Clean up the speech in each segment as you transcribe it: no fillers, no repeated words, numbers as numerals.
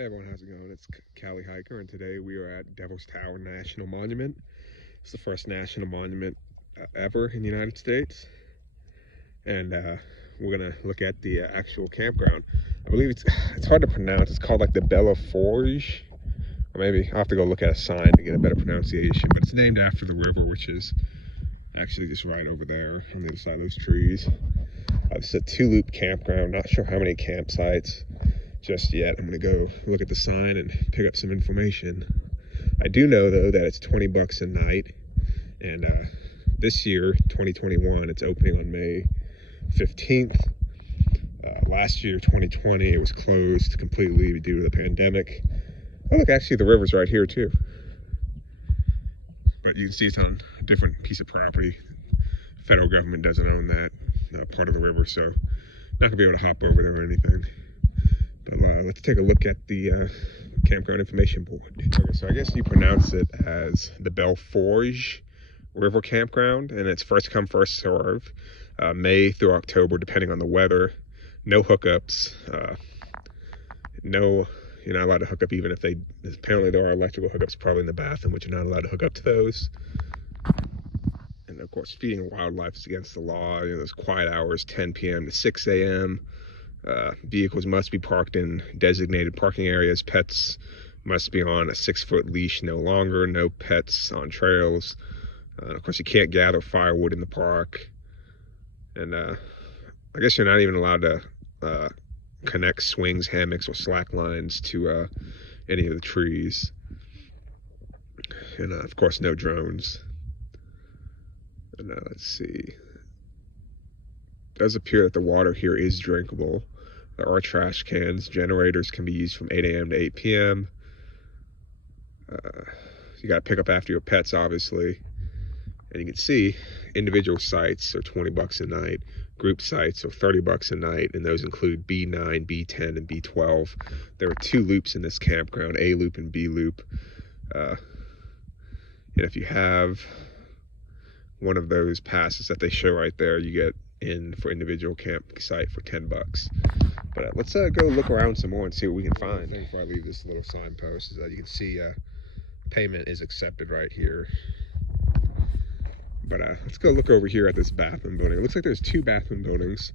Hey everyone, how's it going? It's Cali Hiker, and today we are at Devil's Tower National Monument. It's the first national monument ever in the United States, and we're gonna look at the actual campground. I believe it's hard to pronounce. It's called like the Bella Forge, or maybe I'll have to go look at a sign to get a better pronunciation. But it's named after the river, which is actually just right over there on the other side of those trees. It's a two-loop campground. Not sure how many campsites just yet. I'm gonna go look at the sign and pick up some information. I do know though that it's 20 bucks a night, and this year 2021 it's opening on May 15th. Last year 2020 it was closed completely due to the pandemic. Oh look, actually the river's right here too, but you can see it's on a different piece of property. Federal government doesn't own that part of the river, so not gonna be able to hop over there or anything. But let's take a look at the campground information board. Okay, so I guess you pronounce it as the Belle Forge River Campground, and it's first come, first serve, May through October, depending on the weather. No hookups. No, you're not allowed to hook up even if apparently there are electrical hookups probably in the bathroom, which you're not allowed to hook up to those. And of course, feeding wildlife is against the law. You know, there's quiet hours, 10 p.m. to 6 a.m. Vehicles must be parked in designated parking areas. Pets must be on a 6-foot leash, no longer. No pets on trails. Of course, you can't gather firewood in the park. And I guess you're not even allowed to connect swings, hammocks, or slack lines to any of the trees. And of course, no drones. And let's see. It does appear that the water here is drinkable. There are trash cans. Generators can be used from 8 a.m. to 8 p.m. You got to pick up after your pets, obviously. And you can see individual sites are 20 bucks a night. Group sites are 30 bucks a night, and those include B9, B10, and B12. There are 2 loops in this campground, A loop and B loop. And if you have one of those passes that they show right there, you get in for individual campsite for 10 bucks. But let's go look around some more and see what we can find. Before I leave this little signpost, is that you can see payment is accepted right here. But let's go look over here at this bathroom building. It looks like there's 2 bathroom buildings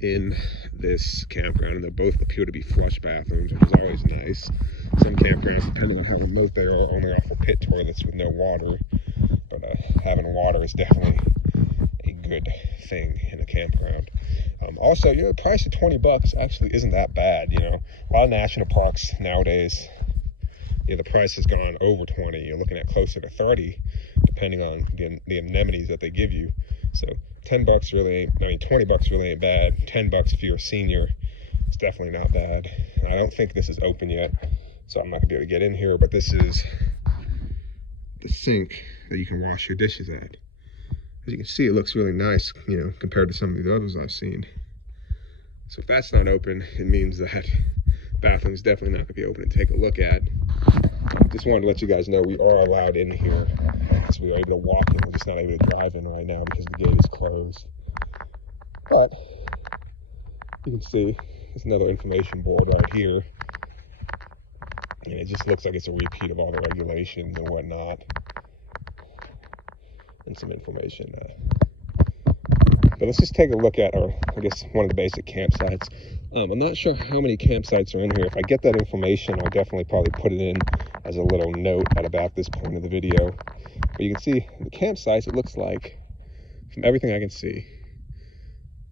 in this campground, and they both appear to be flush bathrooms, which is always nice. Some campgrounds, depending on how remote they are, only offer pit toilets with no water. But having water is definitely a good thing in a campground. Also, you know, the price of 20 bucks actually isn't that bad. You know, a lot of national parks nowadays, you know, the price has gone over 20. You're looking at closer to 30, depending on the amenities that they give you. So 10 bucks really ain't, I mean, 20 bucks really ain't bad. 10 bucks if you're a senior, it's definitely not bad. I don't think this is open yet, so I'm not gonna be able to get in here, but this is the sink that you can wash your dishes at. As you can see, it looks really nice, you know, compared to some of the others I've seen. So if that's not open, it means that bathroom's definitely not gonna be open to take a look at. Just wanted to let you guys know we are allowed in here. So we are able to walk in, we're just not able to drive in right now because the gate is closed. But you can see there's another information board right here. And it just looks like it's a repeat of all the regulations and whatnot. And some information. But let's just take a look at I guess one of the basic campsites. I'm not sure how many campsites are in here. If I get that information, I'll definitely probably put it in as a little note at about this point of the video. But you can see the campsites, it looks like, from everything I can see,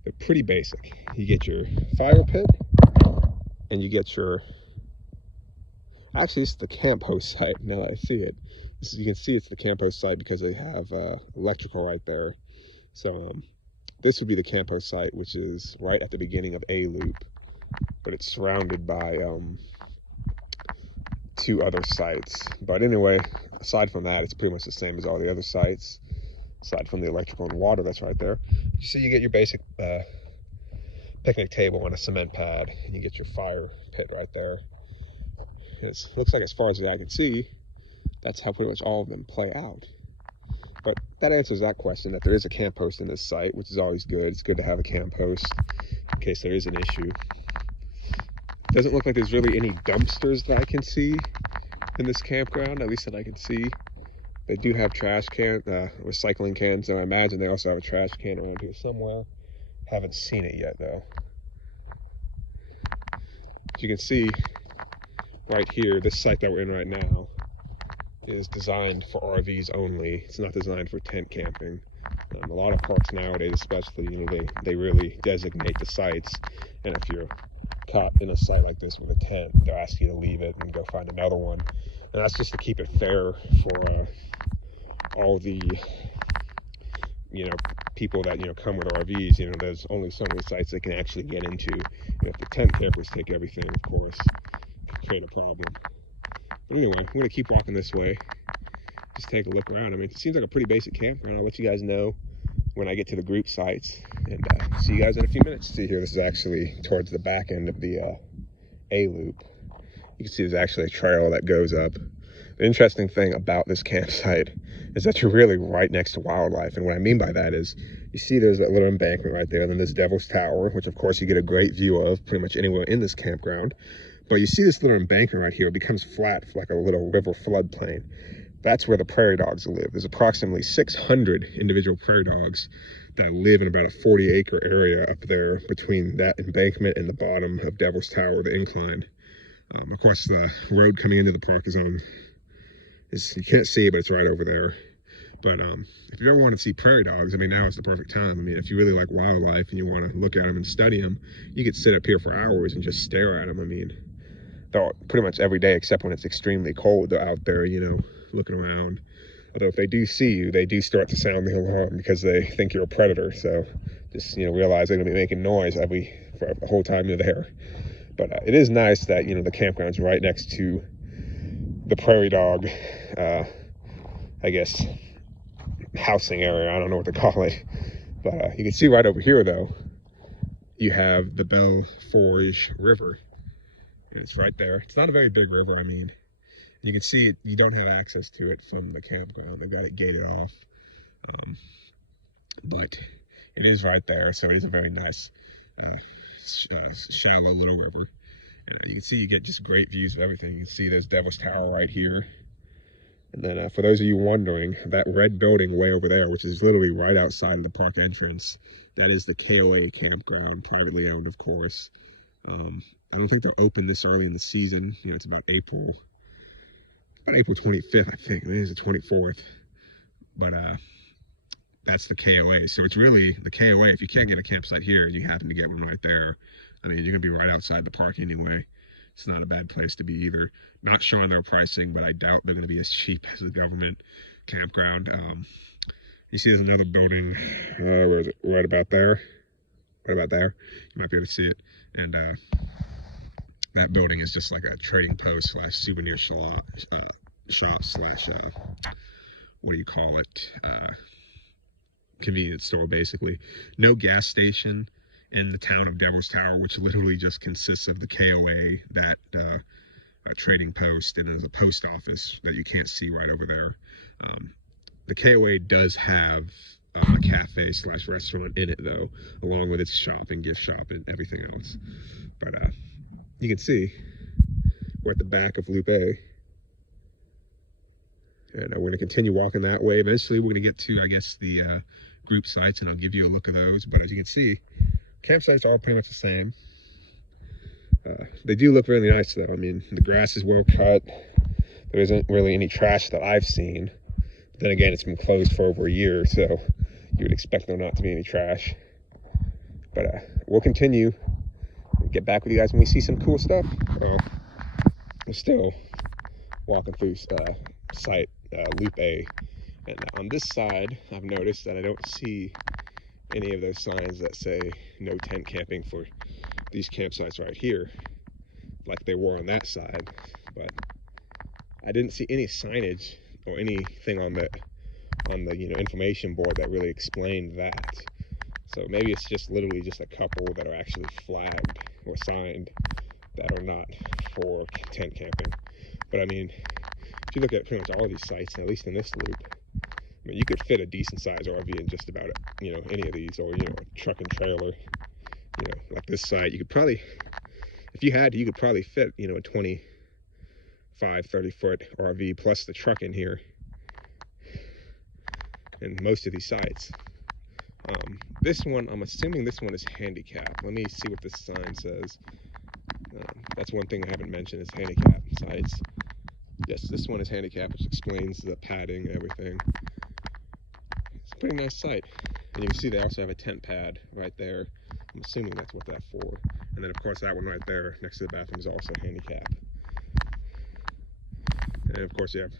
they're pretty basic. You get your fire pit, and you get your, actually it's the camp host site now that I see it. You can see it's the camp host site because they have electrical right there. So this would be the camp host site, which is right at the beginning of A loop, but it's surrounded by 2 other sites. But anyway, aside from that, it's pretty much the same as all the other sites, aside from the electrical and water that's right there. You see, you get your basic picnic table on a cement pad, and you get your fire pit right there. It looks like, as far as I can see, that's how pretty much all of them play out. But that answers that question, that there is a camp host in this site, which is always good. It's good to have a camp host in case there is an issue. Doesn't look like there's really any dumpsters that I can see in this campground, at least that I can see. They do have trash can, recycling cans, so I imagine they also have a trash can around here somewhere. Haven't seen it yet though. As you can see right here, this site that we're in right now is designed for RVs only. It's not designed for tent camping. A lot of parks nowadays, especially, you know, they really designate the sites, and if you're caught in a site like this with a tent, they'll ask you to leave it and go find another one. And that's just to keep it fair for all the, you know, people that, you know, come with RVs. You know, there's only so many sites they can actually get into. And if the tent campers take everything, of course, it can create a problem. But anyway, I'm going to keep walking this way. Just take a look around. I mean, it seems like a pretty basic campground. I'll let you guys know when I get to the group sites. And see you guys in a few minutes. See here, this is actually towards the back end of the A loop. You can see there's actually a trail that goes up. The interesting thing about this campsite is that you're really right next to wildlife. And what I mean by that is, you see there's that little embankment right there, and then this Devil's Tower, which of course you get a great view of pretty much anywhere in this campground. But you see this little embankment right here, it becomes flat like a little river floodplain. That's where the prairie dogs live. There's approximately 600 individual prairie dogs that live in about a 40-acre area up there between that embankment and the bottom of Devil's Tower, the incline. Of course, the road coming into the park you can't see it, but it's right over there. But if you ever want to see prairie dogs, I mean, now is the perfect time. I mean, if you really like wildlife and you want to look at them and study them, you could sit up here for hours and just stare at them. I mean, they're pretty much every day, except when it's extremely cold, they're out there, you know, looking around. Although if they do see you, they do start to sound the alarm because they think you're a predator. So just, you know, realize they're going to be making noise for the whole time you're there. But it is nice that, you know, the campground's right next to the prairie dog, I guess, housing area. I don't know what to call it. But you can see right over here, though, you have the Belle Forge River. And it's right there. It's not a very big river, I mean. You can see it, you don't have access to it from the campground. They've got it gated off. But it is right there, so it is a very nice, shallow little river. And you can see you get just great views of everything. You can see there's Devil's Tower right here. And then for those of you wondering, that red building way over there, which is literally right outside of the park entrance, that is the KOA campground, privately owned, of course. I don't think they're open this early in the season. You know, it's about April 25th, I think. It is the 24th. But that's the KOA. So it's really the KOA. If you can't get a campsite here, you happen to get one right there. I mean, you're going to be right outside the park anyway. It's not a bad place to be either. Not showing their pricing, but I doubt they're going to be as cheap as the government campground. You see there's another building, where is it? Right about there. Right about there. You might be able to see it. And that building is just like a trading post / souvenir shop / what do you call it? Convenience store, basically. No gas station in the town of Devil's Tower, which literally just consists of the KOA, that trading post, and there's a post office that you can't see right over there. The KOA does have a cafe / restaurant in it, though, along with its shop and gift shop and everything else. But you can see we're at the back of Loop A. And we're going to continue walking that way. Eventually, we're going to get to, I guess, the group sites, and I'll give you a look at those. But as you can see, campsites are pretty much the same. They do look really nice, though. I mean, the grass is well cut. There isn't really any trash that I've seen. But then again, it's been closed for over a year, so you would expect there not to be any trash. But we'll continue. We'll get back with you guys when we see some cool stuff. We're still walking through site Loop A. And on this side, I've noticed that I don't see any of those signs that say no tent camping for these campsites right here, like they were on that side. But I didn't see any signage or anything on the information board that really explained that. So maybe it's just literally just a couple that are actually flagged or signed that are not for tent camping. But I mean, if you look at pretty much all of these sites, at least in this loop, I mean, you could fit a decent sized RV in just about, any of these, or, a truck and trailer. Like this site, you could probably, if you had, you could probably fit, you know, a 25, 30-foot RV plus the truck in here, and most of these sites. This one, I'm assuming this one is handicapped. Let me see what this sign says. That's one thing I haven't mentioned is handicap sites. Yes, this one is handicapped, which explains the padding and everything. It's a pretty nice site. And you can see they also have a tent pad right there. I'm assuming that's what that's for. And then of course that one right there next to the bathroom is also handicapped. And of course you have,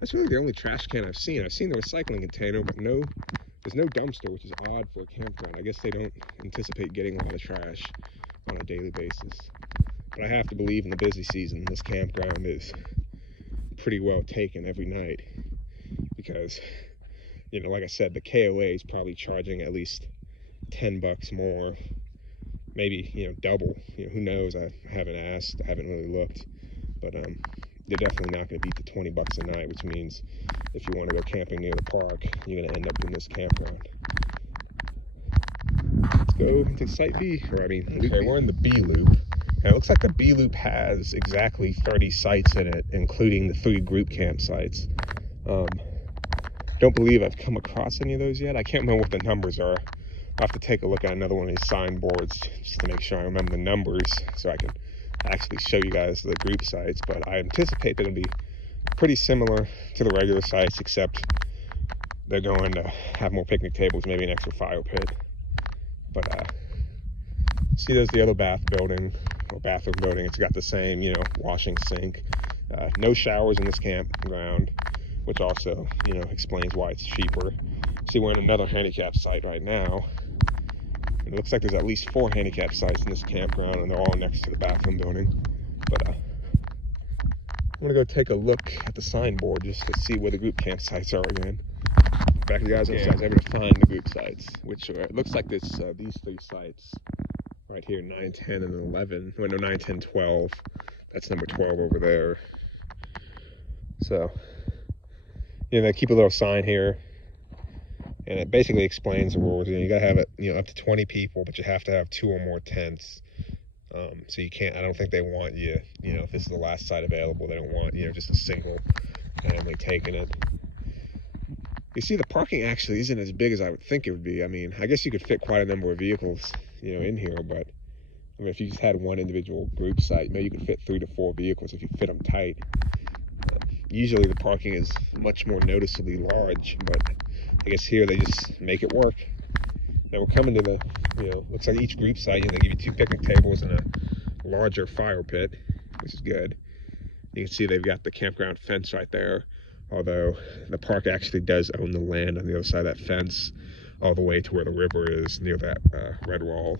that's really the only trash can I've seen. I've seen the recycling container, but there's no dumpster, which is odd for a campground. I guess they don't anticipate getting a lot of trash on a daily basis. But I have to believe in the busy season, this campground is pretty well taken every night, because, you know, like I said, the KOA is probably charging at least $10 more, maybe, you know, double. You know, who knows? I haven't asked, I haven't really looked, but they're definitely not going to beat the $20 a night, which means if you want to go camping near the park, you're going to end up in this campground. Let's go into Site B, or I mean, okay, we're in the B loop. And it looks like the B loop has exactly 30 sites in it, including the 3 group campsites. Don't believe I've come across any of those yet. I can't remember what the numbers are. I'll have to take a look at another one of these signboards just to make sure I remember the numbers so I can actually show you guys the group sites. But I anticipate that it'll be pretty similar to the regular sites, except they're going to have more picnic tables, maybe an extra fire pit. But see, there's the other bathroom building. It's got the same, you know, washing sink. No showers in this campground, which also, you know, explains why it's cheaper. See, we're in another handicap site right now. It looks like there's at least 4 handicap sites in this campground, and they're all next to the bathroom building. But I'm gonna go take a look at the signboard just to see where the group campsites are again. Back to you guys, I was able to find the group sites, which are, it looks like this these 3 sites right here, 9, 10, and 11. Well, no, 9, 10, 12. That's number 12 over there. So, you know, they keep a little sign here, and it basically explains the rules. You know, you gotta have it, you know, up to 20 people, but you have to have 2 or more tents. So you can't, I don't think they want you, you know, if this is the last site available, they don't want, you know, just a single family taking it. You see, the parking actually isn't as big as I would think it would be. I mean, I guess you could fit quite a number of vehicles, you know, in here, but I mean, if you just had one individual group site, maybe you could fit 3 to 4 vehicles if you fit them tight. Usually the parking is much more noticeably large, but I guess here they just make it work. Now we're coming to the, you know, looks like each group site, you know, they give you 2 picnic tables and a larger fire pit, which is good. You can see they've got the campground fence right there, although the park actually does own the land on the other side of that fence all the way to where the river is near that red wall.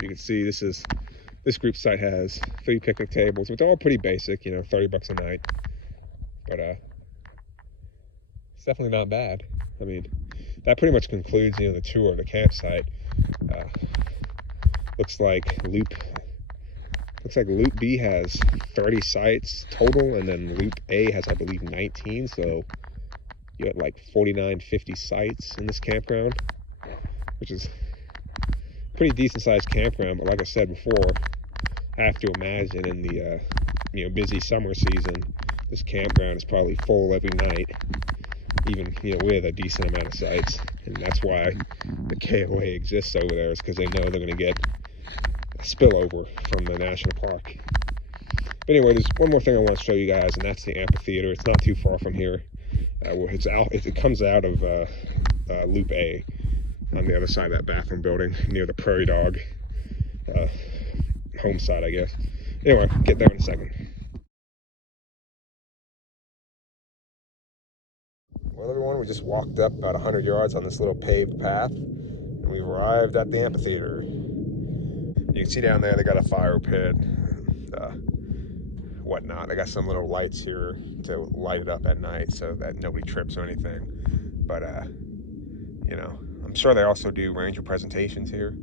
You can see this group site has 3 picnic tables, which are all pretty basic, you know, $30 a night, but it's definitely not bad. I mean, that pretty much concludes, you know, the tour of the campsite. Looks like Loop B has 30 sites total, and then Loop A has, I believe, 19. So you have like 49, 50 sites in this campground, which is a pretty decent sized campground. But like I said before, I have to imagine in the you know, busy summer season, this campground is probably full every night, even, you know, with a decent amount of sites. And that's why the KOA exists over there, is because they know they're going to get a spillover from the national park. But anyway, there's one more thing I want to show you guys, and that's the amphitheater. It's not too far from here. It comes out of Loop A on the other side of that bathroom building near the Prairie Dog home side, I guess. Anyway, get there in a second. Well, everyone, we just walked up about 100 yards on this little paved path, and we've arrived at the amphitheater. You can see down there they got a fire pit, whatnot. They got some little lights here to light it up at night so that nobody trips or anything. But you know, I'm sure they also do ranger presentations here,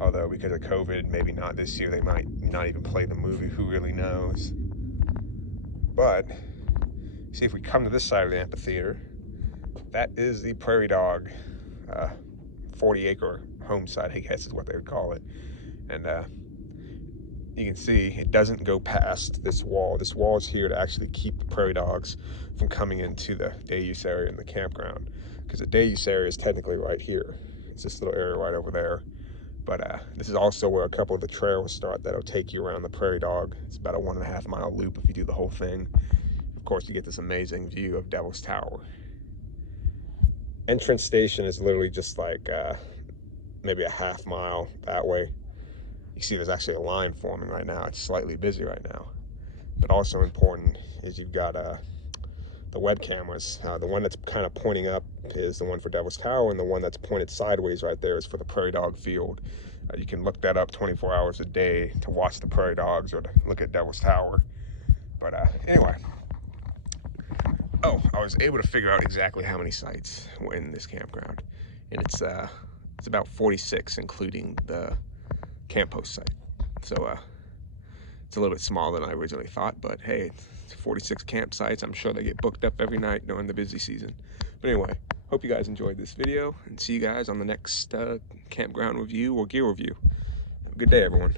although because of COVID, maybe not this year. They might not even play the movie, who really knows. But see, if we come to this side of the amphitheater, that is the Prairie Dog 40-acre home site, I guess is what they would call it. And you can see it doesn't go past this wall. This wall is here to actually keep the prairie dogs from coming into the day use area in the campground, because the day use area is technically right here. It's this little area right over there. But this is also where a couple of the trails start that'll take you around the prairie dog. It's about a 1.5 mile loop if you do the whole thing. Of course, you get this amazing view of Devil's Tower. Entrance station is literally just like maybe a half mile that way. You see there's actually a line forming right now. It's slightly busy right now. But also important is you've got the web cameras. The one that's kind of pointing up is the one for Devil's Tower, and the one that's pointed sideways right there is for the prairie dog field. You can look that up 24 hours a day to watch the prairie dogs or to look at Devil's Tower. But anyway, I was able to figure out exactly how many sites were in this campground, and it's about 46, including the camp post site. So it's a little bit smaller than I originally thought, but hey, it's 46 campsites. I'm sure they get booked up every night during the busy season. But anyway, hope you guys enjoyed this video, and see you guys on the next campground review or gear review. Have a good day, everyone.